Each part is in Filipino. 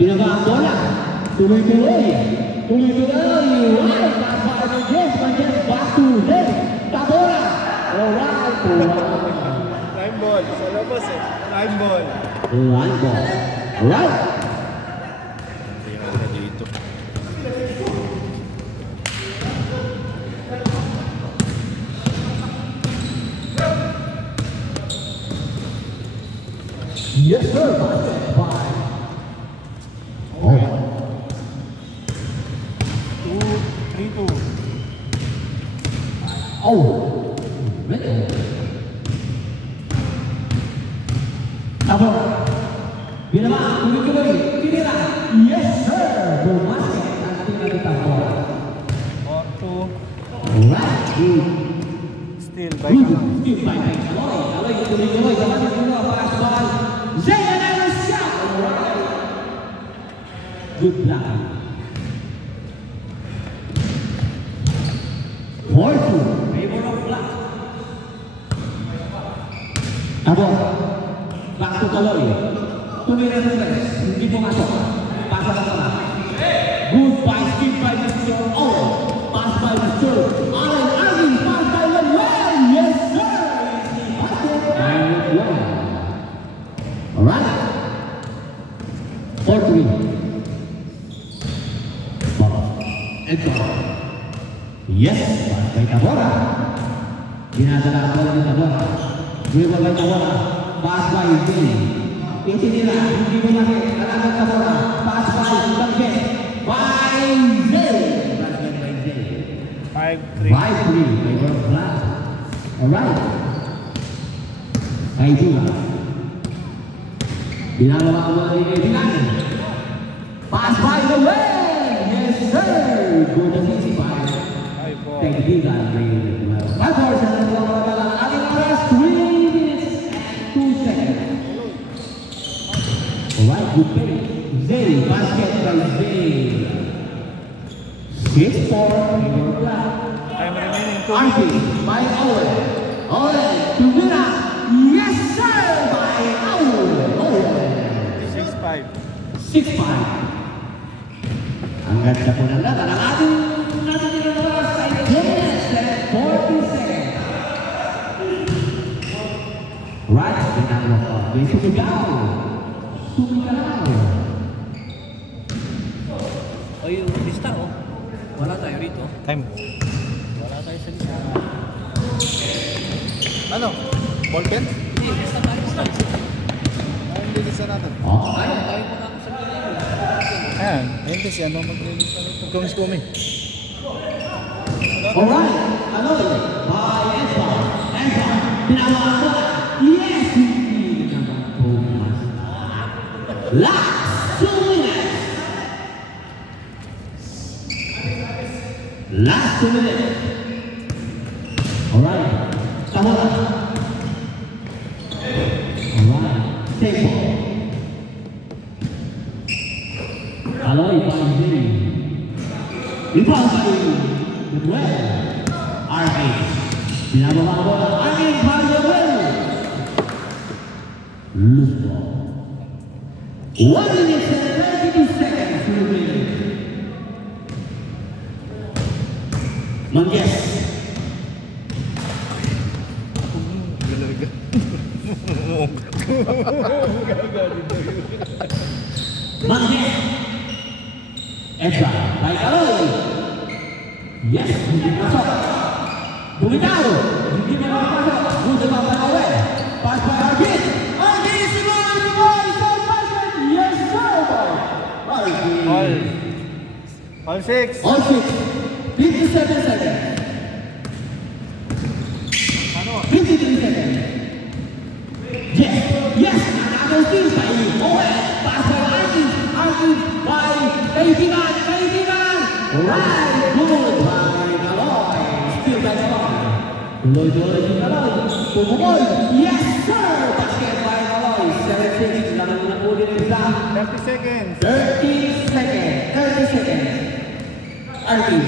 Binabang bola. Tuloy-tuloy. Tuloy-tuloy. Right. Back to Zay. Tabora. Alright. Line ball. Sa labas eh. Line ball. Line ball. Alright. Tira na dito. Yes, sir. Basket by. Oh. 2-3-2. Oh. Ready. Tabora. Binabang. Tuloy-tuloy. Tinira. Yes, sir. Bumasket. Ang tinira ni Tabora. 4-2. Alright. Still by Still by Aloy. Aloy tuloy-tuloy. Sabay dulu. Pass by. Zay another shot. Alright. Good luck. 4-2. Favor of luck. Tabora. Back to Aloy. Tumira sa stress. Hindi pumasok. Pasa sa sana. Good by skip by Mr. Aloy. Pass by Mr. Aloy. Arvin. Pass by Aloy. Yes, sir. Alright. 4-3. Ito. Yes. Pass by Tabora. Ginadala ang bola ni Tabora. Dribble by Tabora. Pass by Zay. Itinira. Hindi bumasok. Kalaban Tabora. Pass by Bagget. By Zay. Basket by Zay. 5-3. 5-3. Favor of black. Alright. Ay juga. Binalawa ang bola ni Edilan. Pass by the way. Yes, sir. Good assist by Edilan. 5-4 sa dalawang labanan. Ating oras 3 minutes and 2 seconds. Alright, good play. Zay. Basket by Zay. 6-4. Favor of black. Time remaining 2 Arvin minutes. by Owen. Owen to Mira. Yes, sir, by Owen. Owen. 6-5. 6-5. Ang ganda po ng laban. Ang ating oras ay 10 minutes and 40 seconds. Right, ginagawa ko. May sumigaw. Sumigaw. O yung lista oh. Wala tayo rito. Time. Wala tayo sa lista. Ano? Ball pen? Hindi, lista tayo. Hindi lista natin. Oh. Tayo pa nga sa lista. Ayan. Ayun kasi ano mag-release na ito. Kumis-kumis. Alright, Aloy by Enfa. Enfa, pinawaan mo. Yes, hindi naman po mas. Last 2 minutes. Last 2 minutes. Alright, Tabora. Alright, Tempo. Aloy by Zay. Ibang by Well, Arvin. Binababa ang bola. Arvin by the well. Loose ball. 1 minute and 32 seconds to remain. Mangges. Mangges. Edra by Aloy. Yes, hindi masuk. Bumitaw. Hindi mo masuk. Good pa by Owen. Pass by Arvin. Arvin Simon the boy. So basket. Yes, sir. Arvin. All 6. All 6. 57 seconds. Ano? 53 seconds. Yes. Yes. Another steal by Owen. Pass by Arvin. Arvin by Kaibigan. Kaibigan. Right. Good by Aloy. Steal by Aloy. Tuloy-tuloy si Aloy. Pumukoy. Yes, sir. Basket by Aloy. 7-6. Laman na po din ang isa. 30 seconds. 30 seconds. 30 seconds. Arvin.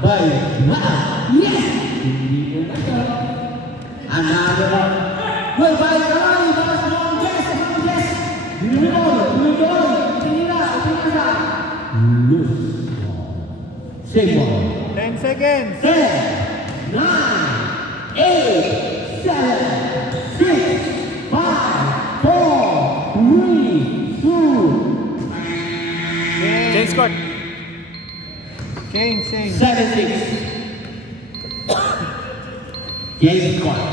By Maa. Yes. Hindi po masok. Another one. Well, by Aloy. Yes. Yes. Tuloy-tuloy. loose. Same ball. 10 seconds. 10, 9, 8, 7, 6, 5, 4, 3, 2, Change score. Change. 7-6. Game score.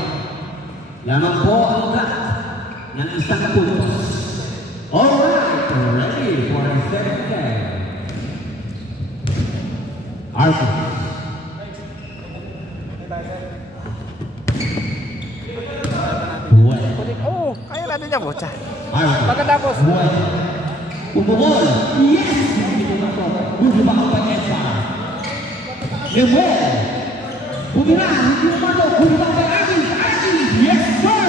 Lamang po ang cut ng isang puntos. Alright, ready for the second game. Arthur. Well. Oh, kaya natin niya, bocha. Arthur. Pagkatapos. Well. Umukol. Yes! Hindi ba ang pag-esa? Lemuel. Bumira. Hindi umano. Hindi ba ang pag-Arkin? Yes, sir!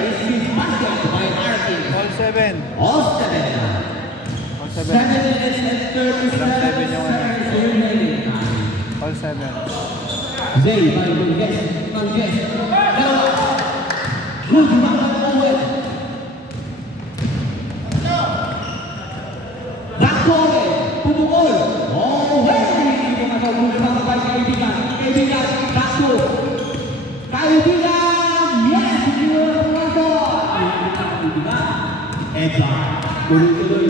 It's been basket by Arkin. All 7. All 7 na. All 7 7. minutes and 37 seven yung ano. seconds remaining time. All 7. Zay, by Manges. Dalawa. Hindi ba ang Owen? Dakto Owen. Pumukol. Owen! Hindi ko masawag kaibigan. Kaibigan. Dakto. Kaibigan! Yes! Hindi mo na pumasok! Kaibigan. Edgar. Tuloy-tuloy.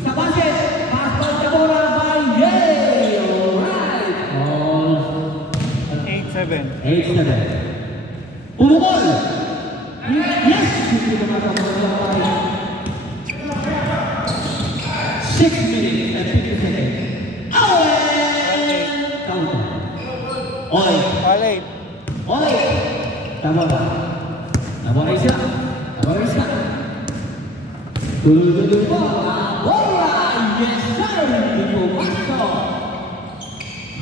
Sa basket. Pascal Tabora by Yay! Alright. All 8-7. 8-7. Pumukol! Yes! Hindi ko masawag by 6 minutes and 50 seconds. Owen! Counter. Oy! All 8. Oy! Tama ba? Tama rin siya. Tuloy-tuloy po. Bola! Yes, sir! Hindi po pasok.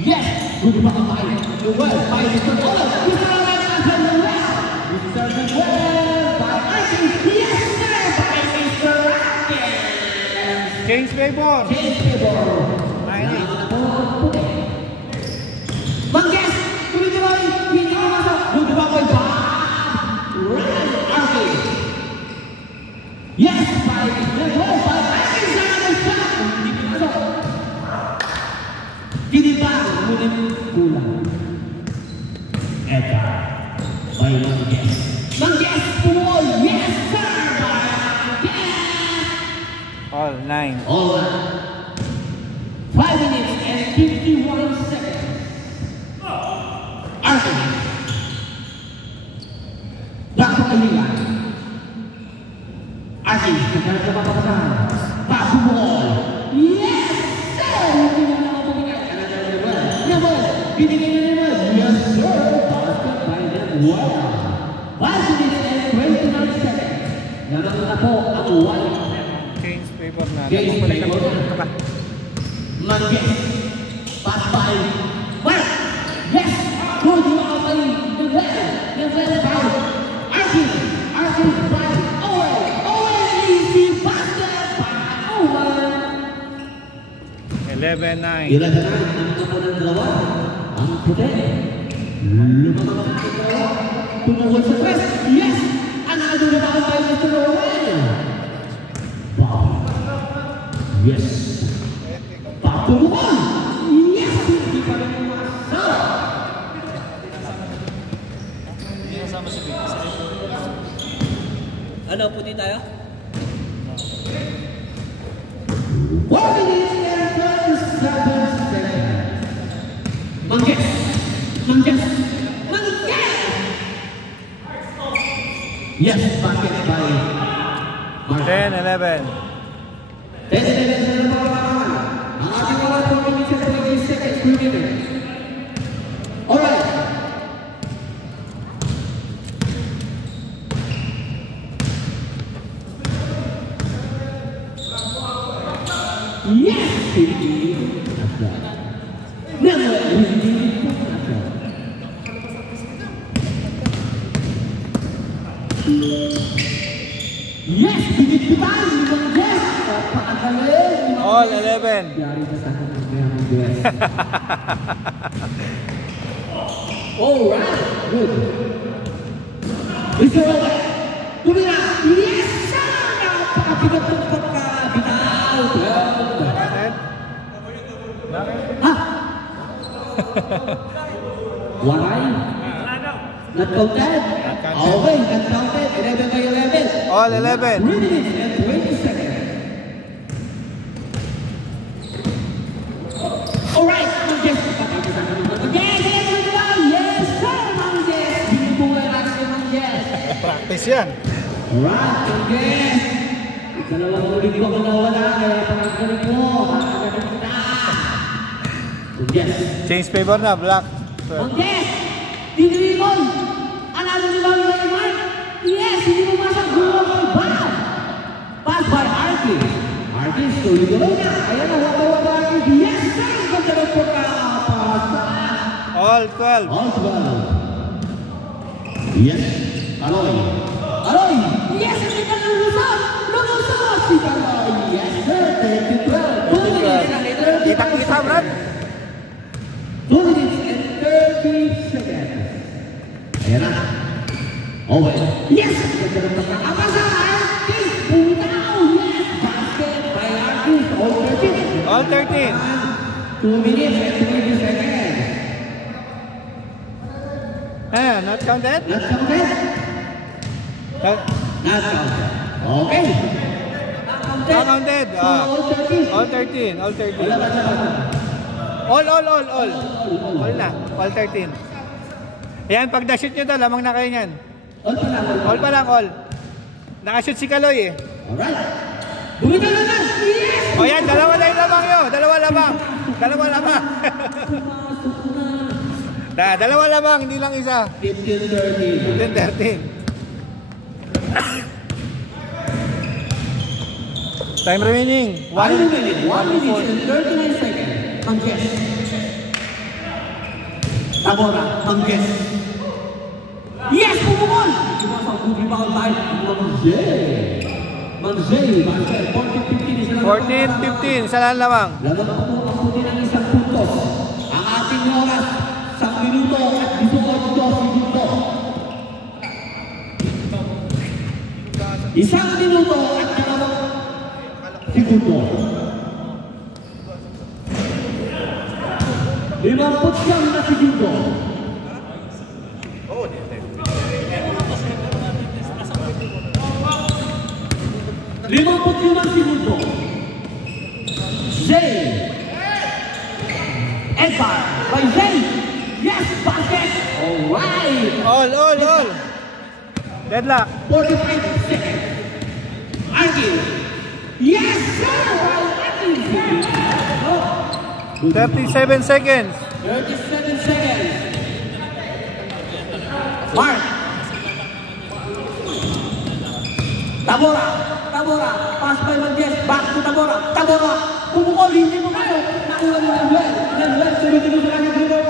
Yes! Good pa kamay. Noel by Mr. Ola. Mr. Ola nasa Noel. Mr. Noel by Arkin. Yes, sir! By Mr. Arkin. Change favor. Change favor. 9-8. Manges! Tuloy-tuloy! Hindi ko masok. Good pa kamay. Right! Arkin. Yes! By Noel by Arkin. Sa naman siya. Hindi ko masok. Hindi pa. Ngunit kulang. Eka. By Manges. Manges! Pumukol! Yes, sir! By Manges! All 9. All right. 5 minutes and 51 seconds. Arkin. Dakto Kaibigan. Arkin. Nagkaroon ka papakasan. Pumukol. Yes, sir! Hindi mo na mapumigay. Naman. Binigay na naman. Yes, sir! Basket by Namuel. 5 minutes and 29 seconds. Naman na po ang white. Change favor na. Change Balik favor. na. Manges. Pass by. Well, yes. Good job by Namuel by Arkin. Arkin by Owen. Owen easy basket by Owen. 11-9. Ilagan na ang kapo ng dalawa. Ang puti. Lumabang ang dalawa. Tumungkol sa press. Yes. Ang nakadula na ako by Mr. Owen. Wow. Yes. Pumukol! Yes! Hindi pa rin pumasok! Ano, puti tayo? 1 minute and 37 seconds. Manges! Manges! Manges! Yes, basket by Martin. 10-11. 10-11 sa naman. Ang ating oras 4 minutes and 20 seconds per minute. Alright. Yes! Hindi. Nasa. Namuel. Hindi. Nasa. Yes! Bigit-bitan! Yes! Pakagaling! All 11. Yari na sa akin ang mayroong Diyos. Alright! Good. Mr. Owen! Tumira! Yes, sir! Napakabigat ng pagkabitaw! 12. Waray? Not counted? Okay, not counted. 11 by 11. All 11. 3 minutes and 20 seconds. Alright, Mang Jess. Yes, sir, Mang Jess. Binibungan natin si Mang Jess. Practice yan. Alright, Mang Jess. Dalawang ulit ko kung nawala. Kaya panagaling mo. Makakagaling kita. Mang Jess. Change favor na, black. Mang Jess. Dinirikon. Analo ni Mang Raymar. Yes, hindi mo masagulong ang ball. Pass by Artis. Artis, tuloy-tuloy na. Ayan na, wapa-wapa Artis. Yes, sir. Ganda ng pagkapas. All 12. All 12. Yes. Aloy. Aloy. Yes, hindi ka lulusot. Lulusot. Si Aloy. Yes, sir. 32. Kita-kita, Brad. 2 minutes and 30 seconds. Ayan na. Owen. Yes! Ganda ng pagkakapasa. Artis. Puntaw. Yes. Basket by Artis. All 13. All 13. 2 minutes and 20 seconds. Not counted? Not counted? Not counted. Okay. Not counted. So, all 13. All 13. All 13. Wala ba siya? All. All na. All 13. Yan, pag na-shoot nyo daw, lamang na kayo yan. All pa lang. All pa lang, all. Nakashoot si Kaloy eh. Alright. Bumitaw na lang. Yes! O yan, dalawa na yung lamang yun. Dalawa lamang. Dalawa lamang, hindi lang isa. 15-13. 13. Time remaining. 1 minute. 1 minute and 39 seconds. Mang Jess. Tabora. Mang Jess. Yes! Pumukol! Iwasang good rebound by Mang Jay. Mang Jay. 14-15. Isa lang lamang. Lamang po ang puti ng isang puntos. Ang ating oras, 1 minuto at 18 segundo. 1 minuto at 2 segundo. 59 na segundo. Limang segundo. Zay. Edgar by Zay. Yes, basket. Alright. All. Deadlock. 45 seconds. Arkin. Yes, sir. 37 seconds. 37 seconds. Mark. Tabora. Pass by Mang Jess. Back to Tabora. Pumukol. Hindi mo kayo. Nakuha mo ng well. Tuloy-tuloy sa kanyang dribble.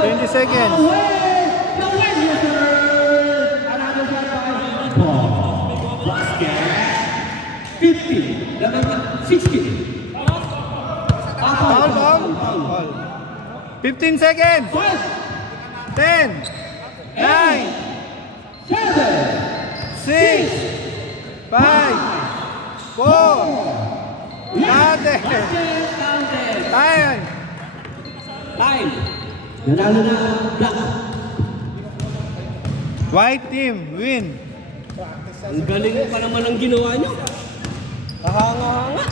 20 seconds. No way. Yes, sir. Another shot by Paul. Basket. 50. 60. All. 15 seconds. 10. 9. 7. 6. 5, 4, counted. Time. Nanalo na black. White team win. Ang galing pa naman ang ginawa nyo. Kahanga-hanga.